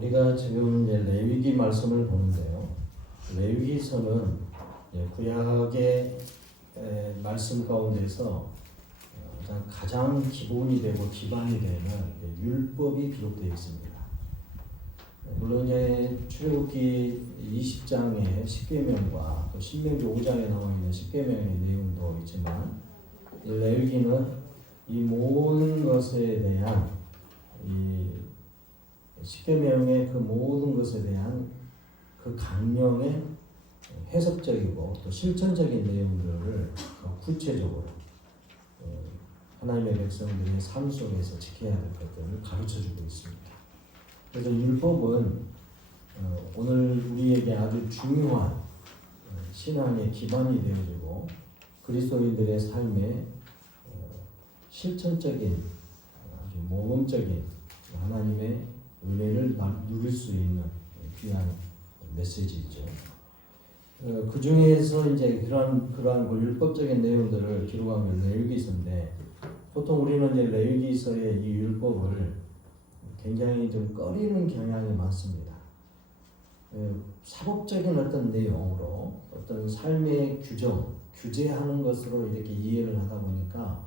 우리가 지금 이제 레위기 말씀을 보는데요. 레위기서는 구약의 말씀 가운데서 가장 기본이 되고 기반이 되는 율법이 기록되어 있습니다. 물론 이제 출애굽기 20장의 십계명과 또 신명기 5장에 나와 있는 십계명의 내용도 있지만 레위기는 이 모든 것에 대한 이 십계명의 그 모든 것에 대한 그 강령의 해석적이고 또 실천적인 내용들을 구체적으로 하나님의 백성들의 삶 속에서 지켜야 될 것들을 가르쳐주고 있습니다. 그래서 율법은 오늘 우리에게 아주 중요한 신앙의 기반이 되어주고 그리스도인들의 삶에 실천적인 아주 모범적인 하나님의 은혜를 누릴 수 있는 귀한 메시지죠. 그 중에서 이제 그러한 율법적인 내용들을 기록하면 레위기서인데 보통 우리는 이제 레위기서의 이 율법을 굉장히 좀 꺼리는 경향이 많습니다. 사법적인 어떤 내용으로 어떤 삶의 규제하는 것으로 이렇게 이해를 하다 보니까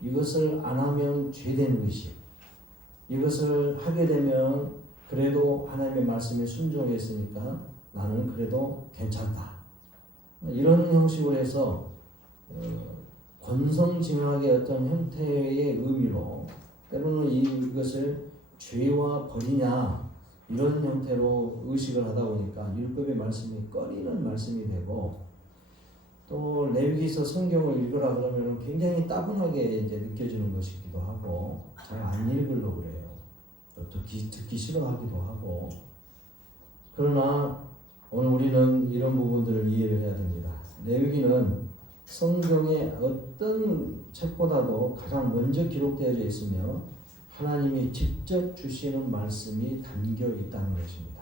이것을 안 하면 죄되는 것이, 이것을 하게 되면 그래도 하나님의 말씀에 순종했으니까 나는 그래도 괜찮다. 이런 형식으로 해서 권성징악의 어떤 형태의 의미로 때로는 이것을 죄와 벌이냐 이런 형태로 의식을 하다 보니까 율법의 말씀이 꺼리는 말씀이 되고 또 레위기서 성경을 읽으라 그러면 굉장히 따분하게 이제 느껴지는 것이기도 하고 잘 안 읽으려고 그래요. 또 듣기 싫어하기도 하고. 그러나 오늘 우리는 이런 부분들을 이해를 해야 됩니다. 레위기는 성경의 어떤 책보다도 가장 먼저 기록되어져 있으며 하나님이 직접 주시는 말씀이 담겨 있다는 것입니다.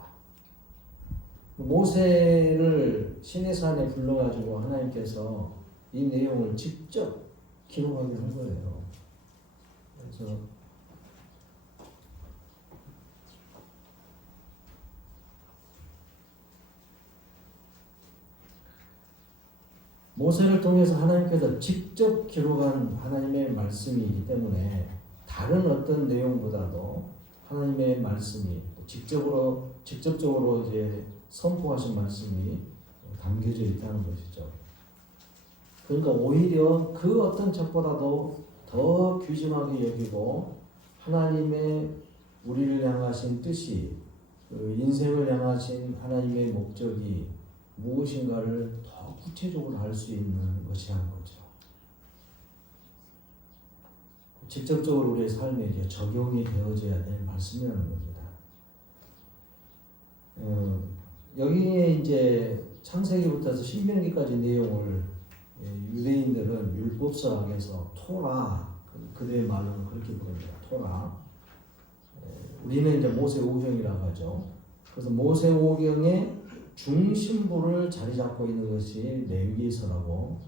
모세를 시내산에 불러가지고 하나님께서 이 내용을 직접 기록하게 한 거예요. 그래서 모세를 통해서 하나님께서 직접 기록한 하나님의 말씀이기 때문에 다른 어떤 내용보다도 하나님의 말씀이 직접적으로 이제 선포하신 말씀이 담겨져 있다는 것이죠. 그러니까 오히려 그 어떤 책보다도 더 귀중하게 여기고 하나님의 우리를 향하신 뜻이 인생을 향하신 하나님의 목적이 무엇인가를 더 구체적으로 알 수 있는 것이라는 거죠. 직접적으로 우리의 삶에 이제 적용이 되어져야 될 말씀이라는 겁니다. 여기에 이제 창세기부터 신명기까지 내용을 유대인들은 율법서학에서 토라, 그들의 말로는 그렇게 부릅니다. 토라. 우리는 이제 모세오경이라고 하죠. 그래서 모세오경의 중심부를 자리 잡고 있는 것이 레위기서라고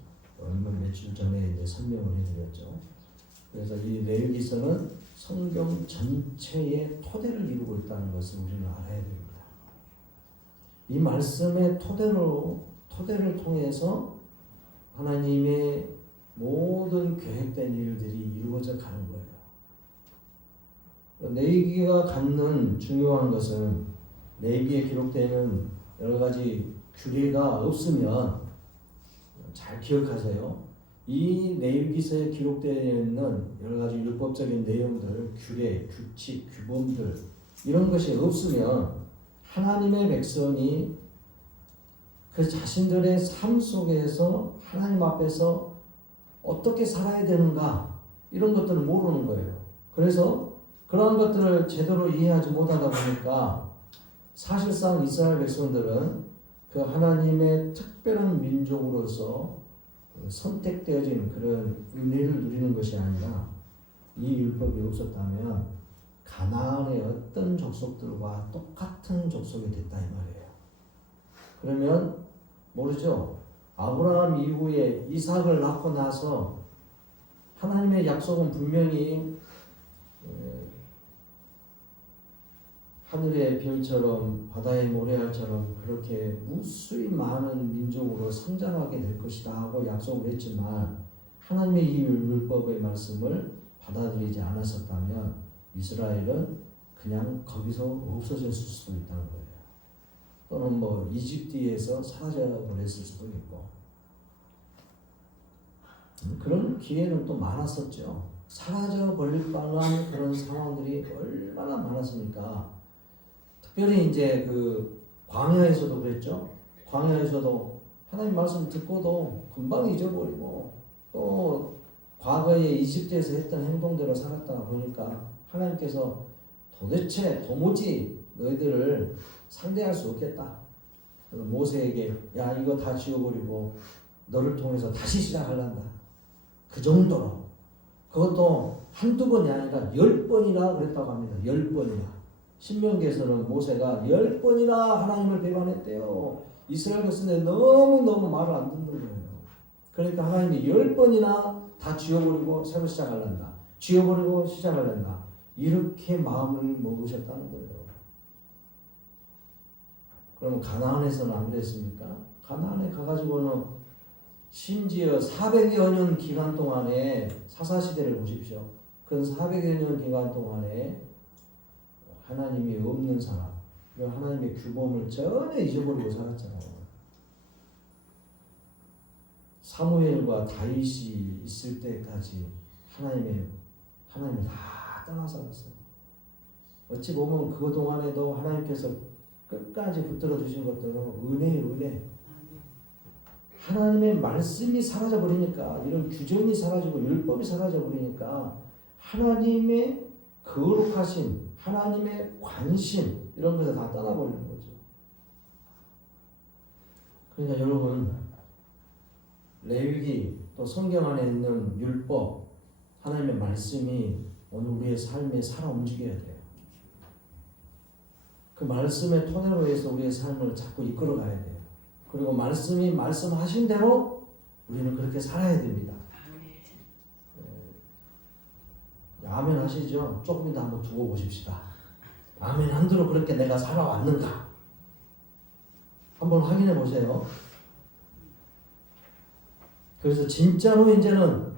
며칠 전에 이제 설명을 해드렸죠. 그래서 이 레위기서는 성경 전체의 토대를 이루고 있다는 것을 우리는 알아야 됩니다. 이 말씀의 토대를 통해서 하나님의 모든 계획된 일들이 이루어져 가는 거예요. 레위기가 갖는 중요한 것은 레위기에 기록되는 여러 가지 규례가 없으면 잘 기억하세요. 이 레위기서에 기록되어 있는 여러 가지 율법적인 내용들, 규례, 규칙, 규범들 이런 것이 없으면 하나님의 백성이 그 자신들의 삶 속에서 하나님 앞에서 어떻게 살아야 되는가 이런 것들을 모르는 거예요. 그래서 그런 것들을 제대로 이해하지 못하다 보니까 사실상 이스라엘 백성들은 그 하나님의 특별한 민족으로서 선택되어진 그런 은혜를 누리는 것이 아니라 이 율법이 없었다면 가나안의 어떤 족속들과 똑같은 족속이 됐다 이 말이에요. 그러면 모르죠. 아브라함 이후에 이삭을 낳고 나서 하나님의 약속은 분명히 하늘의 별처럼 바다의 모래알처럼 그렇게 무수히 많은 민족으로 성장하게 될 것이다 하고 약속을 했지만 하나님의 이 율법의 말씀을 받아들이지 않았었다면 이스라엘은 그냥 거기서 없어졌을 수도 있다는 거예요. 또는 뭐 이집트에서 사라져버렸을 수도 있고 그런 기회는 또 많았었죠. 사라져버릴 뻔한 그런 상황들이 얼마나 많았습니까? 특별히 이제 그 광야에서도 그랬죠. 광야에서도 하나님 말씀 듣고도 금방 잊어버리고 또 과거에 이집트에서 했던 행동대로 살았다 보니까 하나님께서 도무지 너희들을 상대할 수 없겠다. 그래서 모세에게 야 이거 다 지워버리고 너를 통해서 다시 시작하란다. 그 정도로 그것도 한두 번이 아니라 10번이나 그랬다고 합니다. 10번이나. 신명기에서는 모세가 10번이나 하나님을 배반했대요. 이스라엘 백성들이 너무너무 말을 안 듣는 거예요. 그러니까 하나님이 10번이나 다 지워버리고 새로 시작하란다. 지워버리고 시작하란다. 이렇게 마음을 먹으셨다는 거예요. 그러면 가나안에서는 안 그랬습니까? 가나안에 가가지고는 심지어 400여 년 기간 동안에 사사시대를 보십시오. 그 400여 년 기간 동안에 하나님이 없는 사람, 하나님의 규범을 전혀 잊어버리고 살았잖아요. 사무엘과 다윗이 있을 때까지 하나님을 다 떠나 살았어요. 어찌 보면 그 동안에도 하나님께서 끝까지 붙들어 주신 것도 은혜예요, 은혜. 하나님의 말씀이 사라져 버리니까, 이런 규정이 사라지고 율법이 사라져 버리니까 하나님의 거룩하심, 하나님의 관심 이런 것을 다 떠나버리는 거죠. 그러니까 여러분 레위기 또 성경 안에 있는 율법, 하나님의 말씀이 오늘 우리의 삶에 살아 움직여야 돼요. 그 말씀의 토대로 해서 우리의 삶을 자꾸 이끌어 가야 돼요. 그리고 말씀이 말씀하신 대로 우리는 그렇게 살아야 됩니다. 아멘 하시죠? 조금 더 한번 두고 보십시다. 아멘 한대로 그렇게 내가 살아왔는가? 한번 확인해 보세요. 그래서 진짜로 이제는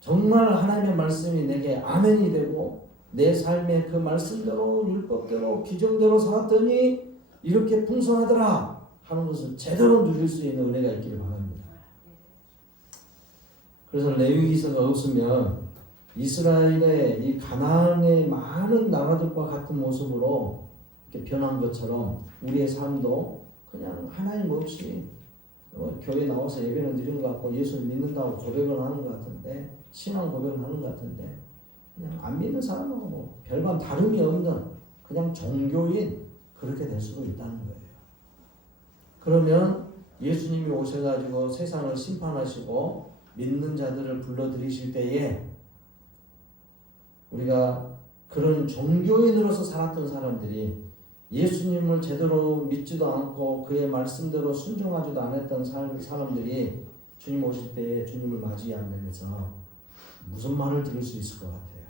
정말 하나님의 말씀이 내게 아멘이 되고 내 삶에 그 말씀대로 율법대로 규정대로 살았더니 이렇게 풍성하더라 하는 것을 제대로 누릴 수 있는 은혜가 있기를 바랍니다. 그래서 레위기서가 없으면 이스라엘의 이 가나안의 많은 나라들과 같은 모습으로 이렇게 변한 것처럼 우리의 삶도 그냥 하나님 없이 교회 나와서 예배는 드리는 것 같고 예수를 믿는다고 고백을 하는 것 같은데 신앙 고백을 하는 것 같은데 그냥 안 믿는 사람하고 뭐 별반 다름이 없는 그냥 종교인 그렇게 될 수도 있다는 거예요. 그러면 예수님이 오셔가지고 세상을 심판하시고 믿는 자들을 불러들이실 때에 우리가 그런 종교인으로서 살았던 사람들이 예수님을 제대로 믿지도 않고 그의 말씀대로 순종하지도 않았던 사람들이 주님 오실 때 주님을 맞이하면서 무슨 말을 들을 수 있을 것 같아요.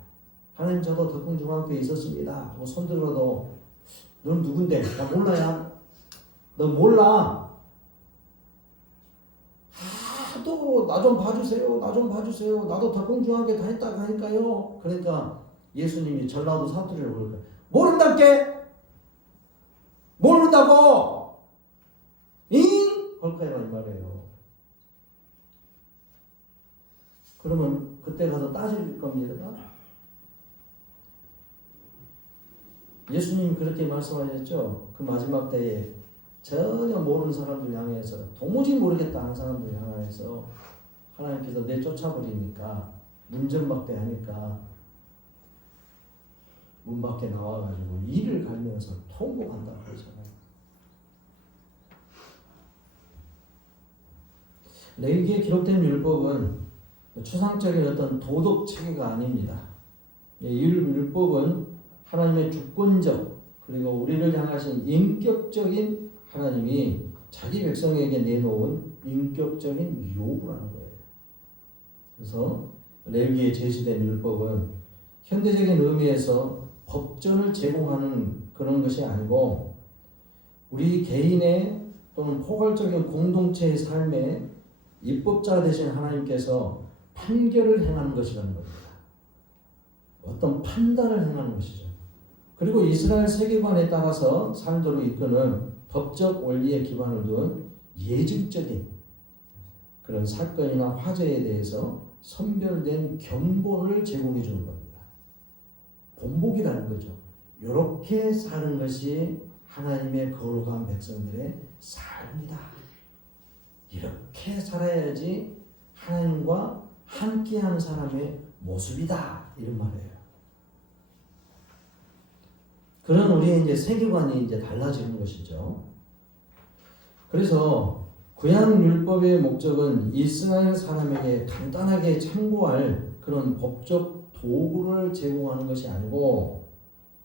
하나님 저도 덕풍중앙교회에 있었습니다. 뭐 손들어도 넌 누군데? 나 몰라야. 너 몰라. 하도 나 좀 봐주세요. 나 좀 봐주세요. 나도 덕풍중앙교회 다녔다고 하니까요. 그러니까 예수님이 전라도 사투리로 그럴 거예요. 모른답게? 모른다고? 잉? 걸 거야 이 말이에요. 그러면 그때 가서 따질 겁니다. 예수님이 그렇게 말씀하셨죠. 그 마지막 때에 전혀 모르는 사람들 향해서 도무지 모르겠다 하는 사람들 향해서 하나님께서 내쫓아버리니까 문전박대 하니까 문 밖에 나와가지고 이를 갈면서 통곡한다고 그러잖아요. 레위기에 기록된 율법은 추상적인 어떤 도덕 체계가 아닙니다. 율법은 하나님의 주권적 그리고 우리를 향하신 인격적인 하나님이 자기 백성에게 내놓은 인격적인 요구라는 거예요. 그래서 레위기에 제시된 율법은 현대적인 의미에서 법전을 제공하는 그런 것이 아니고 우리 개인의 또는 포괄적인 공동체의 삶에 입법자 되신 하나님께서 판결을 행하는 것이라는 겁니다. 어떤 판단을 행하는 것이죠. 그리고 이스라엘 세계관에 따라서 살도록 이끄는 법적 원리에 기반을 둔 예증적인 그런 사건이나 화제에 대해서 선별된 견본을 제공해 주는 겁니다. 본보기라는 거죠. 이렇게 사는 것이 하나님의 거룩한 백성들의 삶이다. 이렇게 살아야지 하나님과 함께하는 사람의 모습이다. 이런 말이에요. 그런 우리의 이제 세계관이 이제 달라지는 것이죠. 그래서 구약율법의 목적은 이스라엘 사람에게 간단하게 참고할 그런 법적 도구를 제공하는 것이 아니고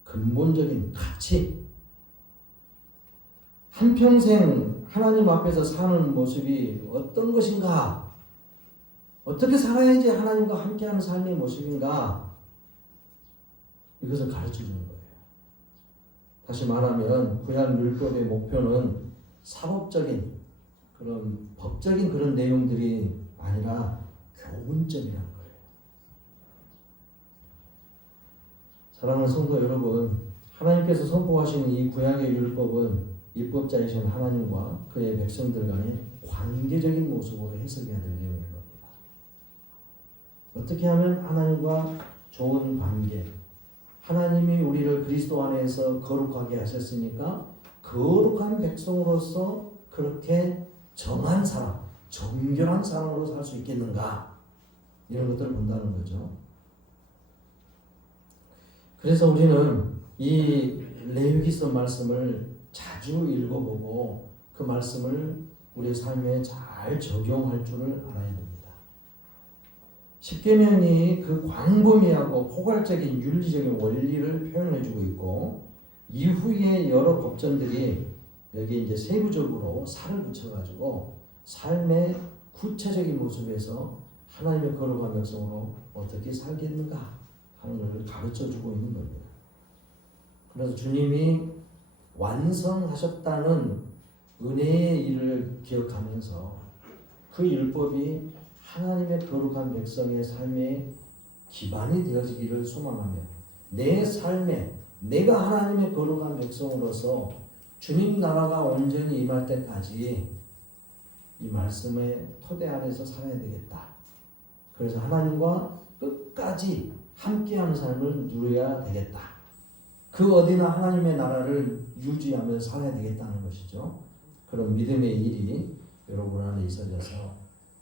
근본적인 가치, 한평생 하나님 앞에서 사는 모습이 어떤 것인가, 어떻게 살아야지 하나님과 함께하는 삶의 모습인가, 이것을 가르쳐주는 거예요. 다시 말하면 구약율법의 목표는 사법적인 그런 법적인 그런 내용들이 아니라 교훈적이라는 거예요. 사랑하는 성도 여러분, 하나님께서 선포하시는 이 구약의 율법은 입법자이신 하나님과 그의 백성들 간의 관계적인 모습으로 해석해야 될 내용인 겁니다. 어떻게 하면 하나님과 좋은 관계, 하나님이 우리를 그리스도 안에서 거룩하게 하셨으니까 거룩한 백성으로서 그렇게 정한 사람, 정결한 사람으로 살 수 있겠는가, 이런 것들을 본다는 거죠. 그래서 우리는 이 레위기서 말씀을 자주 읽어보고 그 말씀을 우리 삶에 잘 적용할 줄을 알아야 됩니다. 십계명이 그 광범위하고 포괄적인 윤리적인 원리를 표현해주고 있고 이후에 여러 법전들이 여기 이제 세부적으로 살을 붙여가지고 삶의 구체적인 모습에서 하나님의 거룩한 백성으로 어떻게 살겠는가 하는 것을 가르쳐주고 있는 겁니다. 그래서 주님이 완성하셨다는 은혜의 일을 기억하면서 그 율법이 하나님의 거룩한 백성의 삶의 기반이 되어지기를 소망하며 내 삶에 내가 하나님의 거룩한 백성으로서 주님 나라가 온전히 임할 때까지 이 말씀의 토대 안에서 살아야 되겠다. 그래서 하나님과 끝까지 함께하는 삶을 누려야 되겠다. 그 어디나 하나님의 나라를 유지하며 살아야 되겠다는 것이죠. 그런 믿음의 일이 여러분 안에 있어져서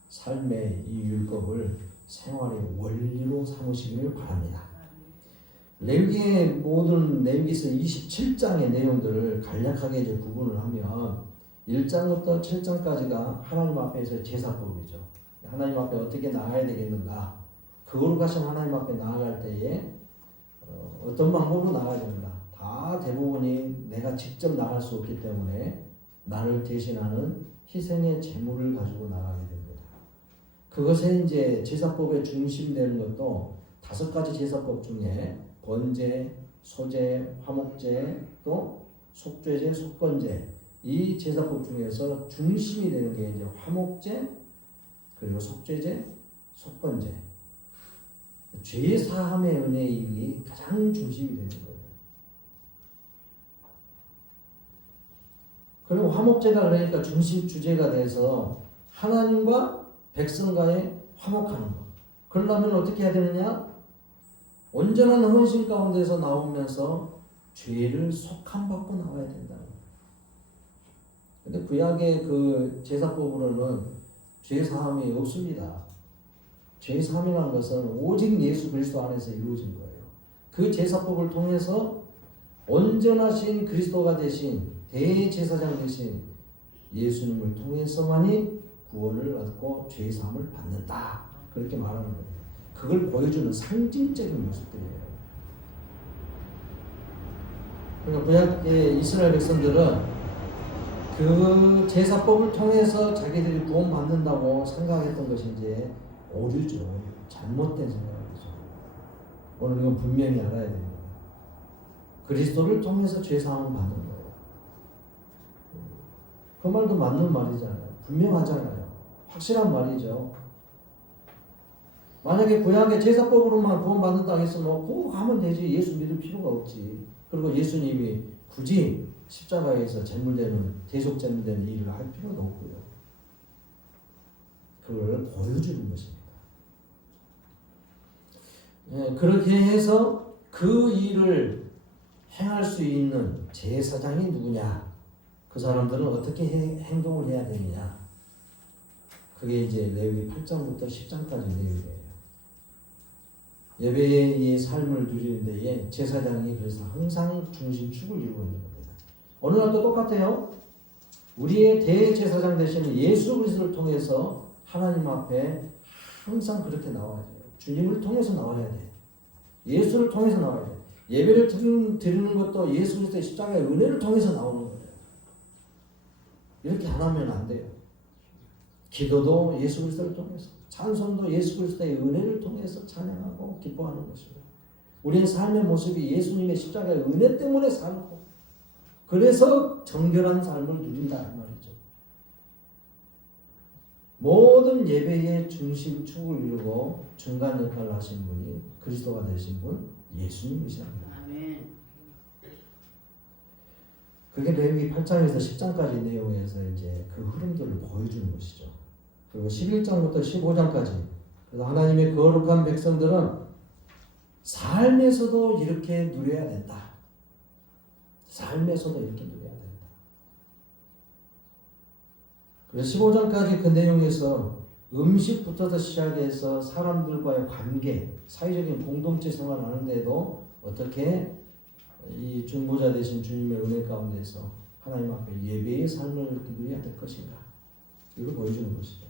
삶의 이 율법을 생활의 원리로 삼으시길 바랍니다. 레위기의 모든 레위기서 27장의 내용들을 간략하게 이제 구분을 하면 1장부터 7장까지가 하나님 앞에서 제사법이죠. 하나님 앞에 어떻게 나아가야 되겠는가? 거룩하신 하나님 앞에 나아갈 때에 어떤 방법으로 나아가야 되는가? 다 대부분이 내가 직접 나갈 수 없기 때문에 나를 대신하는 희생의 제물을 가지고 나가게 됩니다. 그것에 이제 제사법의 중심되는 것도 5가지 제사법 중에 번제, 소제, 화목제, 또 속죄제, 속건제, 이 제사법 중에서 중심이 되는 게 이제 화목제, 그리고 속죄제, 속건제. 죄 사함의 은혜의 일이 가장 중심이 되는 거예요. 그리고 화목제가 그러니까 중심 주제가 돼서 하나님과 백성과의 화목하는 것. 그러려면 어떻게 해야 되느냐? 온전한 헌신 가운데서 나오면서 죄를 속함받고 나와야 된다. 근데 구약의 그 제사법으로는 죄 사함이 없습니다. 죄 사함이라는 것은 오직 예수 그리스도 안에서 이루어진 거예요. 그 제사법을 통해서 온전하신 그리스도가 되신 대제사장 되신 예수님을 통해서만이 구원을 얻고 죄 사함을 받는다. 그렇게 말하는 거예요. 그걸 보여주는 상징적인 모습들이에요. 그러니까 구약의 이스라엘 백성들은 그 제사법을 통해서 자기들이 구원받는다고 생각했던 것이 이제 오류죠. 잘못된 생각이죠. 오늘 이건 분명히 알아야 됩니다. 그리스도를 통해서 죄사함을 받는 거예요. 그 말도 맞는 말이잖아요. 분명하잖아요. 확실한 말이죠. 만약에 구약의 제사법으로만 구원받는다 했으면 그거 가면 되지. 예수 믿을 필요가 없지. 그리고 예수님이 굳이 십자가에서 제물되는 대속 제물되는 일을 할 필요도 없고요. 그걸 보여주는 것입니다. 예, 그렇게 해서 그 일을 행할 수 있는 제사장이 누구냐? 그 사람들은 어떻게 행동을 해야 되느냐? 그게 이제 레위기 8장부터 10장까지 내용이에요. 예배의 이 삶을 누리는 데에 제사장이 그래서 항상 중심축을 이루고 있는 겁니다. 어느 날도 똑같아요. 우리의 대제사장 되시는 예수 그리스도를 통해서 하나님 앞에 항상 그렇게 나와야 돼요. 주님을 통해서 나와야 돼. 예수를 통해서 나와야 돼. 예배를 드리는 것도 예수 그리스도의 십자가의 은혜를 통해서 나오는 거예요. 이렇게 안 하면 안 돼요. 기도도 예수 그리스도를 통해서, 찬송도 예수 그리스도의 은혜를 통해서 찬양하고 기뻐하는 것입니다. 우리의 삶의 모습이 예수님의 십자가의 은혜 때문에 살고, 그래서 정결한 삶을 누린다 이 말이죠. 모든 예배의 중심축을 이루고 중간 역할을 하신 분이 그리스도가 되신 분 예수님이십니다. 아멘. 그게 레위기 8장에서 10장까지 내용에서 이제 그 흐름들을 보여주는 것이죠. 그리고 11장부터 15장까지 그래서 하나님의 거룩한 백성들은 삶에서도 이렇게 누려야 된다. 삶에서도 이렇게 누려야 된다. 그래서 15장까지 그 내용에서 음식부터 시작해서 사람들과의 관계, 사회적인 공동체 생활하는데도 어떻게 이 중보자 되신 주님의 은혜 가운데서 하나님 앞에 예배의 삶을 이렇게 누려야 될 것인가, 이걸 보여주는 것이죠.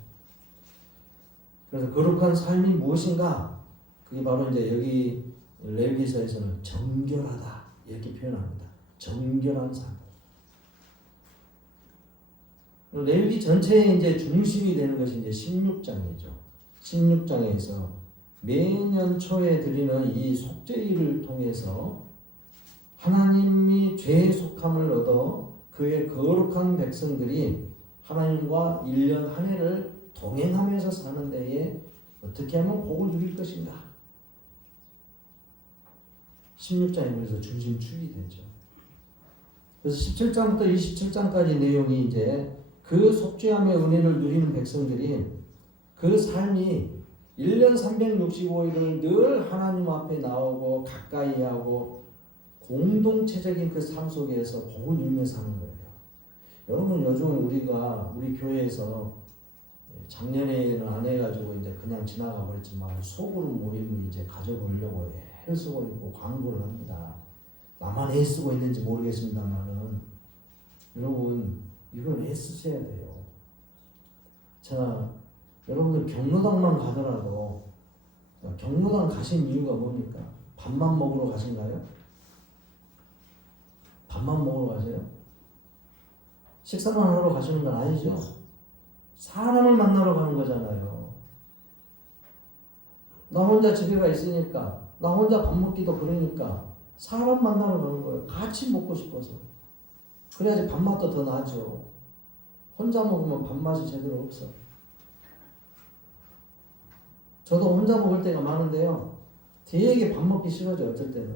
그래서 거룩한 삶이 무엇인가? 그게 바로 이제 여기 레위기서에서는 정결하다 이렇게 표현합니다. 정결한 삶. 레위기 전체의 이제 중심이 되는 것이 이제 16장이죠. 16장에서 매년 초에 드리는 이 속죄일을 통해서 하나님이 죄의 속함을 얻어 그의 거룩한 백성들이 하나님과 1년 한 해를 동행하면서 사는 데에 어떻게 하면 복을 누릴 것인가. 16장이 그래서 중심축이 되죠. 그래서 17장부터 27장까지 내용이 이제 그 속죄함의 은혜를 누리는 백성들이 그 삶이 1년 365일을 늘 하나님 앞에 나오고 가까이 하고 공동체적인 그 삶 속에서 복을 누리면서 사는 거예요. 여러분 요즘 우리가 우리 교회에서 작년에는 안 해가지고 이제 그냥 지나가 버렸지만 소그룹 모임을 이제 가져보려고 애를 쓰고 있고 광고를 합니다. 나만 애 쓰고 있는지 모르겠습니다만은 여러분 이걸 애 쓰셔야 돼요. 자, 여러분들 경로당만 가더라도 경로당 가신 이유가 뭡니까? 밥만 먹으러 가신가요? 밥만 먹으러 가세요? 식사만 하러 가시는 건 아니죠? 사람을 만나러 가는 거잖아요. 나 혼자 집에 가 있으니까, 나 혼자 밥 먹기도 그러니까 사람 만나러 가는 거예요. 같이 먹고 싶어서. 그래야지 밥맛도 더 나죠. 혼자 먹으면 밥맛이 제대로 없어. 저도 혼자 먹을 때가 많은데요. 되게 밥 먹기 싫어져 어쩔 때는.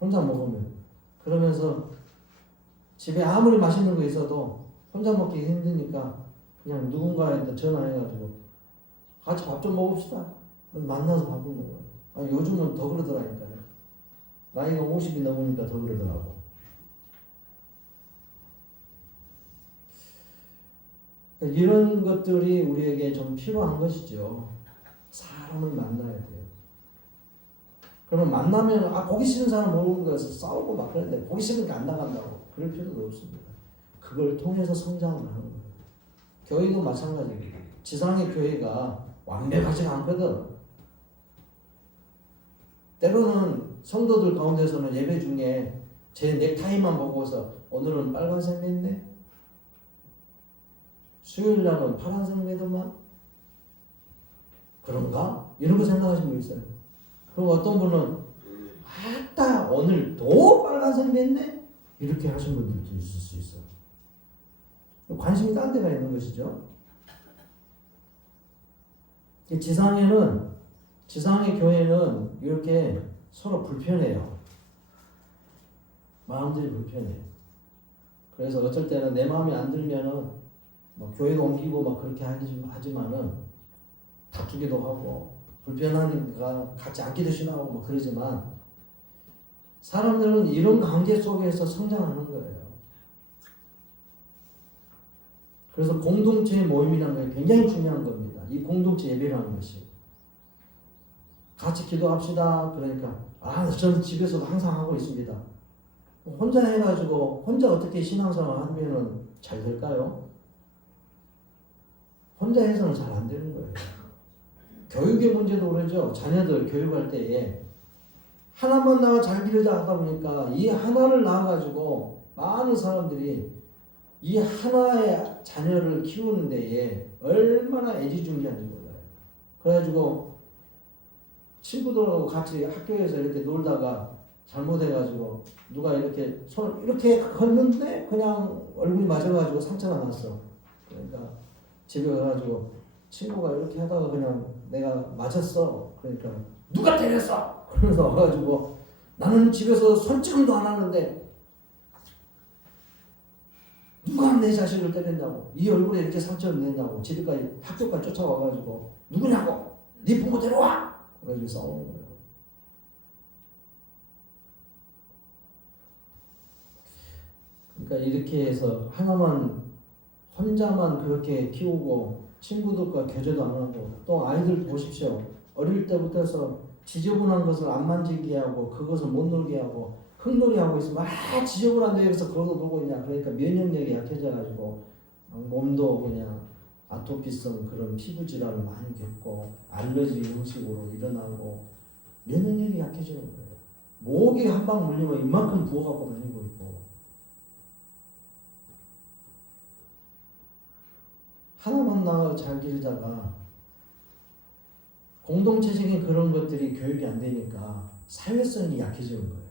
혼자 먹으면. 그러면서 집에 아무리 맛있는 거 있어도 혼자 먹기 힘드니까 그냥 누군가한테 전화해가지고 같이 밥 좀 먹읍시다. 만나서 밥을 먹어요. 요즘은 더 그러더라니까요. 나이가 50이 넘으니까 더 그러더라고. 이런 것들이 우리에게 좀 필요한 것이죠. 사람을 만나야 돼요. 그럼 만나면 보기 싫은 사람 모르는 거여서 싸우고 막 그러는데 보기 싫으니까 안 나간다고 그럴 필요도 없습니다. 그걸 통해서 성장을 하는 거예요. 교회도 마찬가지입니다. 지상의 교회가 완벽하지 않거든. 때로는 성도들 가운데서는 예배 중에 제 넥타이만 보고서 오늘은 빨간색 맸네, 수요일 날은 파란색 매더만 그런가? 이런 거 생각하시는 분 있어요. 그럼 어떤 분은 아따 오늘 또 빨간색 냈네? 이렇게 하신 분들도 있을 수 있어요. 관심이 딴 데가 있는 것이죠. 지상의 교회는 이렇게 서로 불편해요. 마음들이 불편해요. 그래서 어쩔 때는 내 마음에 안 들면은 뭐 교회도 옮기고 막 그렇게 하지만은 다투기도 하고 불편하니까 같이 앉기도 싫어하고 막 그러지만 사람들은 이런 관계 속에서 성장하는 거예요. 그래서 공동체의 모임이라는 게 굉장히 중요한 겁니다. 이 공동체 예배라는 것이. 같이 기도합시다. 그러니까 저는 집에서도 항상 하고 있습니다. 혼자 해가지고 혼자 어떻게 신앙생활 하면은 잘 될까요? 혼자 해서는 잘 안 되는 거예요. 교육의 문제도 그러죠. 자녀들 교육할 때에 하나만 낳아 잘 기르자 하다 보니까 이 하나를 낳아가지고 많은 사람들이 이 하나의 자녀를 키우는 데에 얼마나 애지중지한지 몰라요. 그래가지고 친구들하고 같이 학교에서 이렇게 놀다가 잘못해가지고 누가 이렇게 손을 이렇게 걷는데 그냥 얼굴이 맞아가지고 상처가 났어. 그러니까 집에 가가지고 친구가 이렇게 하다가 그냥 내가 맞았어. 그러니까 누가 때렸어? 그러면서 와가지고 나는 집에서 손찌검도 안 하는데 누가 내 자식을 때렸냐고, 이 얼굴에 이렇게 상처를 냈냐고, 집에까지 학교까지 쫓아와가지고 누구냐고, 네 부모 데려와! 그래가지고 싸우는 거예요. 그러니까 이렇게 해서 혼자만 그렇게 키우고 친구들과 교제도 안 하고, 또 아이들 보십시오. 어릴 때부터 해서 지저분한 것을 안 만지게 하고 그것을 못 놀게 하고 흙놀이 하고 있으면 지저분한 데에서 거기서 놀고 있냐. 그러니까 면역력이 약해져 가지고 몸도 그냥 아토피성 그런 피부 질환을 많이 겪고 알러지 형식으로 일어나고 면역력이 약해지는 거예요. 모기 한 방 물리면 이만큼 부어갖고 다니고 있고, 하나만 낳아 잘 기르다가 공동체적인 그런 것들이 교육이 안 되니까 사회성이 약해지는 거예요.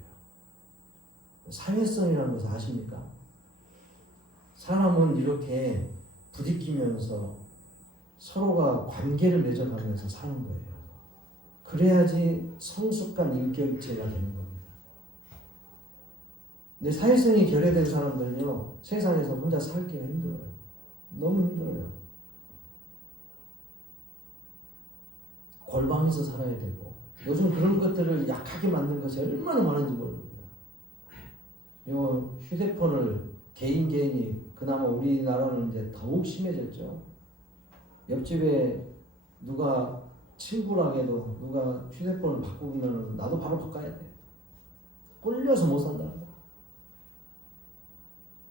사회성이라는 것을 아십니까? 사람은 이렇게 부딪히면서 서로가 관계를 맺어가면서 사는 거예요. 그래야지 성숙한 인격체가 되는 겁니다. 근데 사회성이 결여된 사람들은요, 세상에서 혼자 살기가 힘들어요. 너무 힘들어요. 골방에서 살아야 되고, 요즘 그런 것들을 약하게 만든 것이 얼마나 많은지 모릅니다. 요 휴대폰을 개인이 그나마 우리나라는 이제 더욱 심해졌죠. 옆집에 누가 친구라게도 누가 휴대폰을 바꾸면 나도 바로 바꿔야 돼. 꼴려서 못 산다.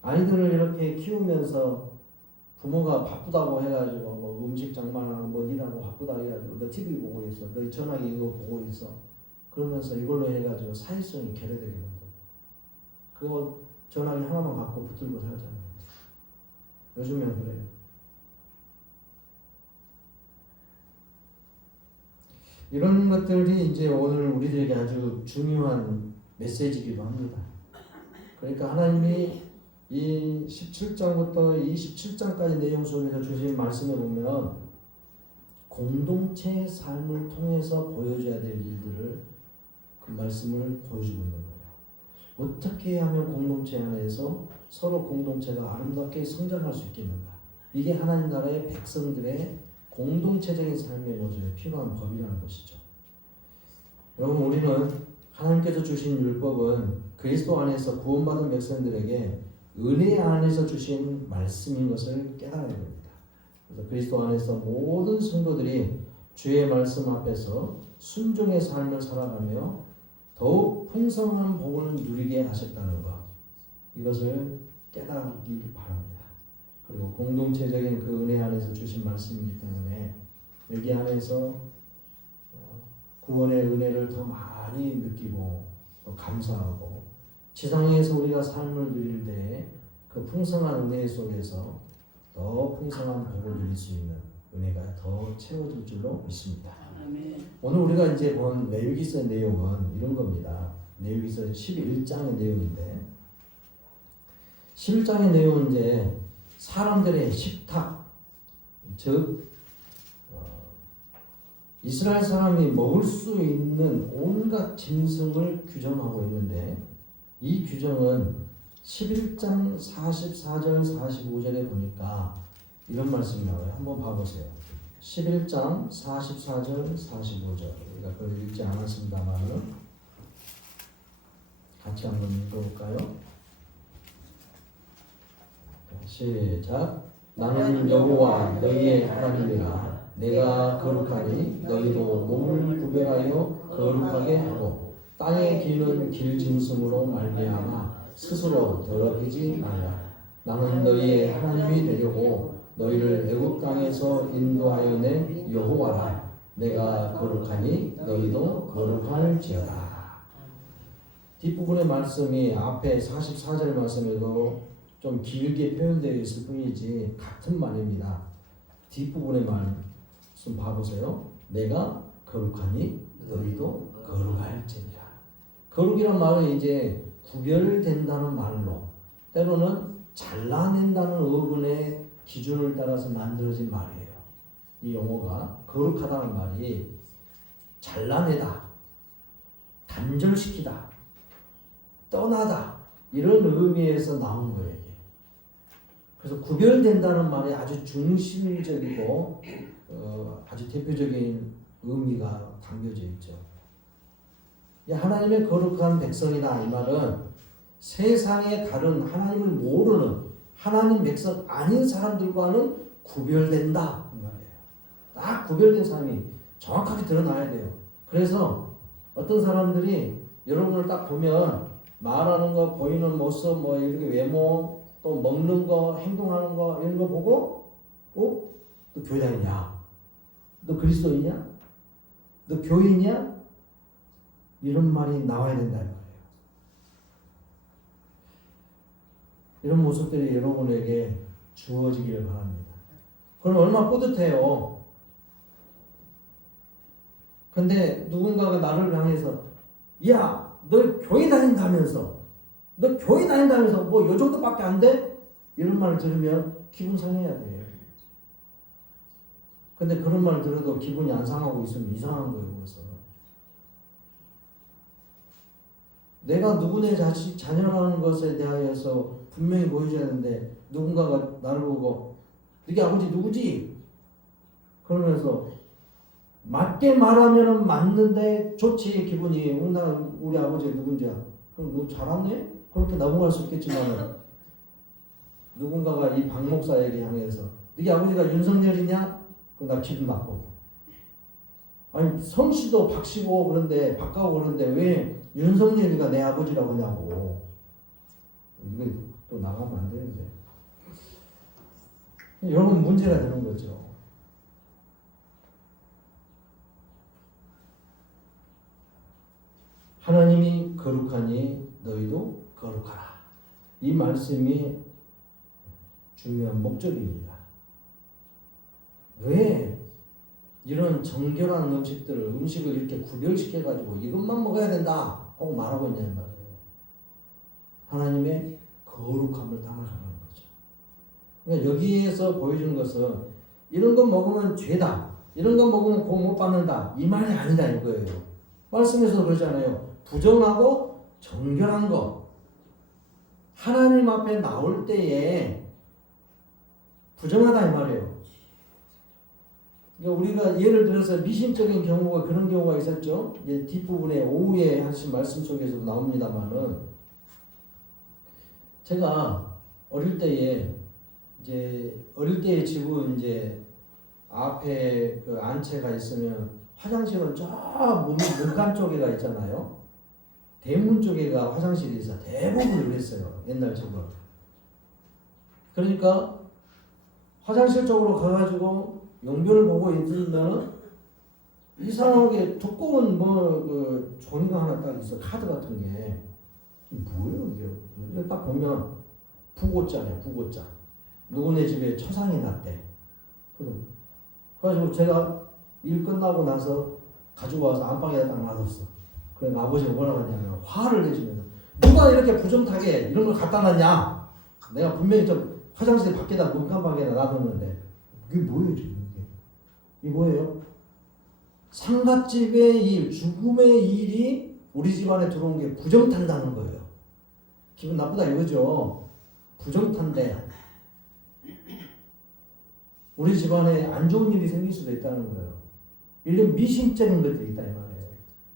아이들을 이렇게 키우면서 부모가 바쁘다고 해가지고 뭐 음식 장만하고 뭐 일하고 바쁘다고 해가지고 너 TV 보고 있어, 너 전화기 이거 보고 있어, 그러면서 이걸로 해가지고 사회성이 결여되게 된다. 그거 전화기 하나만 갖고 붙들고 살잖아요. 요즘엔 그래요. 이런 것들이 이제 오늘 우리들에게 아주 중요한 메시지이기도 합니다. 그러니까 하나님이 이 17장부터 27장까지 내용 속에서 주신 말씀을 보면 공동체의 삶을 통해서 보여줘야 될 일들을 그 말씀을 보여주고 있는 거예요. 어떻게 하면 공동체 안에서 서로 공동체가 아름답게 성장할 수 있겠는가? 이게 하나님 나라의 백성들의 공동체적인 삶의 모습에 필요한 법이라는 것이죠. 여러분, 우리는 하나님께서 주신 율법은 그리스도 안에서 구원받은 백성들에게 은혜 안에서 주신 말씀인 것을 깨달아야 됩니다. 그래서 그리스도 안에서 모든 성도들이 주의 말씀 앞에서 순종의 삶을 살아가며 더욱 풍성한 복을 누리게 하셨다는 것, 이것을 깨닫기 바랍니다. 그리고 공동체적인 그 은혜 안에서 주신 말씀이기 때문에 여기 안에서 구원의 은혜를 더 많이 느끼고 또 감사하고 지상에서 우리가 삶을 누릴 때 그 풍성한 은혜 속에서 더 풍성한 복을 누릴 수 있는 은혜가 더 채워질 줄로 믿습니다. 오늘 우리가 이제 본 레위기서 내용은 이런 겁니다. 레위기서 11장의 내용인데 11장의 내용은 이제 사람들의 식탁, 즉 이스라엘 사람이 먹을 수 있는 온갖 짐승을 규정하고 있는데 이 규정은 11장 44절 45절에 보니까 이런 말씀이 나와요. 한번 봐보세요. 11장 44절 45절 우리가 그걸 읽지 않았습니다만 같이 한번 읽어볼까요? 시작. 나는 여호와 너희의 하나님이라. 내가 거룩하니 너희도 몸을 구별하여 거룩하게 하고 땅에 기는 길짐승으로 말미암아 스스로 더럽히지 말라. 나는 너희의 하나님이 되려고 너희를 애굽 땅에서 인도하여 낸 여호와라. 내가 거룩하니 너희도 거룩할지어다. 뒷부분의 말씀이 앞에 44절 말씀에도 좀 길게 표현되어 있을 뿐이지 같은 말입니다. 뒷부분의 말씀 봐보세요. 내가 거룩하니 너희도 거룩할지니라. 거룩이란 말은 이제 구별된다는 말로 때로는 잘라낸다는 어근의 기준을 따라서 만들어진 말이에요. 이 용어가 거룩하다는 말이 잘라내다, 단절시키다, 떠나다 이런 의미에서 나온 거예요. 그래서 구별된다는 말이 아주 중심적이고 아주 대표적인 의미가 담겨져 있죠. 하나님의 거룩한 백성이다 이 말은 세상에 다른 하나님을 모르는 하나님 백성 아닌 사람들과는 구별된다 이 말이에요. 딱 구별된 사람이 정확하게 드러나야 돼요. 그래서 어떤 사람들이 여러분을 딱 보면 말하는 거, 보이는 모습, 뭐 이렇게 외모, 또 먹는 거, 행동하는 거 이런 거 보고, 너 교회 다니냐? 너 그리스도이냐? 너 교인이냐? 이런 말이 나와야 된다 이 말이에요. 이런 모습들이 여러분에게 주어지기를 바랍니다. 그럼 얼마나 뿌듯해요. 근데 누군가가 나를 향해서 야, 너 교회 다닌다면서 뭐 요 정도밖에 안 돼? 이런 말을 들으면 기분 상해야 돼요. 근데 그런 말을 들어도 기분이 안 상하고 있으면 이상한 거예요. 그래서 내가 누구네 자녀라는 것에 대하여서 분명히 보여줘야 하는데 누군가가 나를 보고 너희 아버지 누구지? 그러면서 맞게 말하면 맞는데 좋지 기분이. 우리 아버지 누군지야. 그럼 너 잘하네? 그렇게 넘어갈 수 있겠지만 누군가가 이 박 목사에게 향해서 너희 아버지가 윤석열이냐? 그럼 나 기분 나쁘고. 아니 성씨도 박씨고 그런데 박가고 그런데 왜 윤석열이가 내 아버지라고 하냐고. 이거 또 나가면 안 되는데. 여러분 문제가 되는 거죠. 하나님이 거룩하니 너희도 거룩하라. 이 말씀이 중요한 목적입니다. 왜 이런 정결한 음식을 이렇게 구별시켜가지고 이것만 먹어야 된다 하고 말하고 있냐는 말이에요. 하나님의 거룩함을 담아가는 거죠. 그러니까 여기에서 보여주는 것은 이런 거 먹으면 죄다, 이런 거 먹으면 복 못 받는다 이 말이 아니다 이거예요. 말씀에서 그러잖아요. 부정하고 정결한 것 하나님 앞에 나올 때에 부정하다 이 말이에요. 그러니까 우리가 예를 들어서 미심적인 경우가 그런 경우가 있었죠. 뒷부분에 오후에 하신 말씀 속에서도 나옵니다만은 제가 어릴 때의 집은 이제 앞에 그 안채가 있으면 화장실은 저 문간 쪽에가 있잖아요. 대문 쪽에가 화장실이 있어. 대부분 그랬어요. 옛날처럼. 그러니까 화장실 쪽으로 가가지고 용변을 보고 있으면 이상하게 두꺼운 그 종이가 하나 딱 있어. 카드 같은 게. 뭐예요 이게? 딱 보면 부고자예요. 부고자. 누구네 집에 초상이 났대. 그래가지고 제가 일 끝나고 나서 가지고 와서 안방에다 딱 놔뒀어. 그래서 아버지가 뭐라고 하냐면 화를 내시면서 누가 이렇게 부정타게 이런 걸 갖다 놨냐? 내가 분명히 좀 화장실 밖에다 문간방에다 놔뒀는데 이게 뭐예요 지금 이게 뭐예요? 상갓집의 일, 죽음의 일이 우리 집안에 들어온 게 부정탄다는 거예요. 기분 나쁘다 이거죠. 부정탄대. 우리 집안에 안 좋은 일이 생길 수도 있다는 거예요. 이런 미심적인 것들이 있다 이 말이에요.